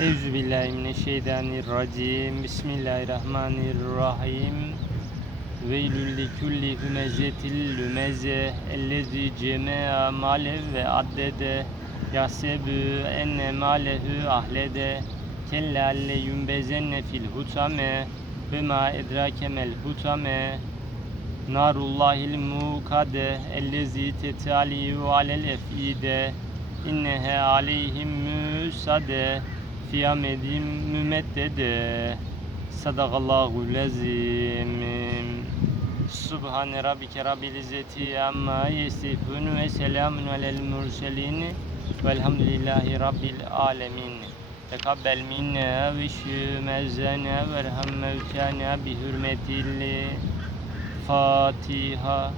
Euzubillahimineşşeytanirracim. Bismillahirrahmanirrahim. Veylül likulli hümezetil lümeze ellezi cemea malev ve addede yasebü enne malehu ahlede kella le yumbezenne fil hutame ve ma edrake mel hutame narullahil mukade ellezi tetaliyu alel efide innehe aleyhim müsade fiyamedim mümeddede sadakallahu lezim Subhane rabbike rabbil izzeti amma yesifun ve selamun alel murselin. Velhamdülillahi rabbil alemin. Tekabbel minna ve şümezena ve erham mevtana bi hürmetil Fatiha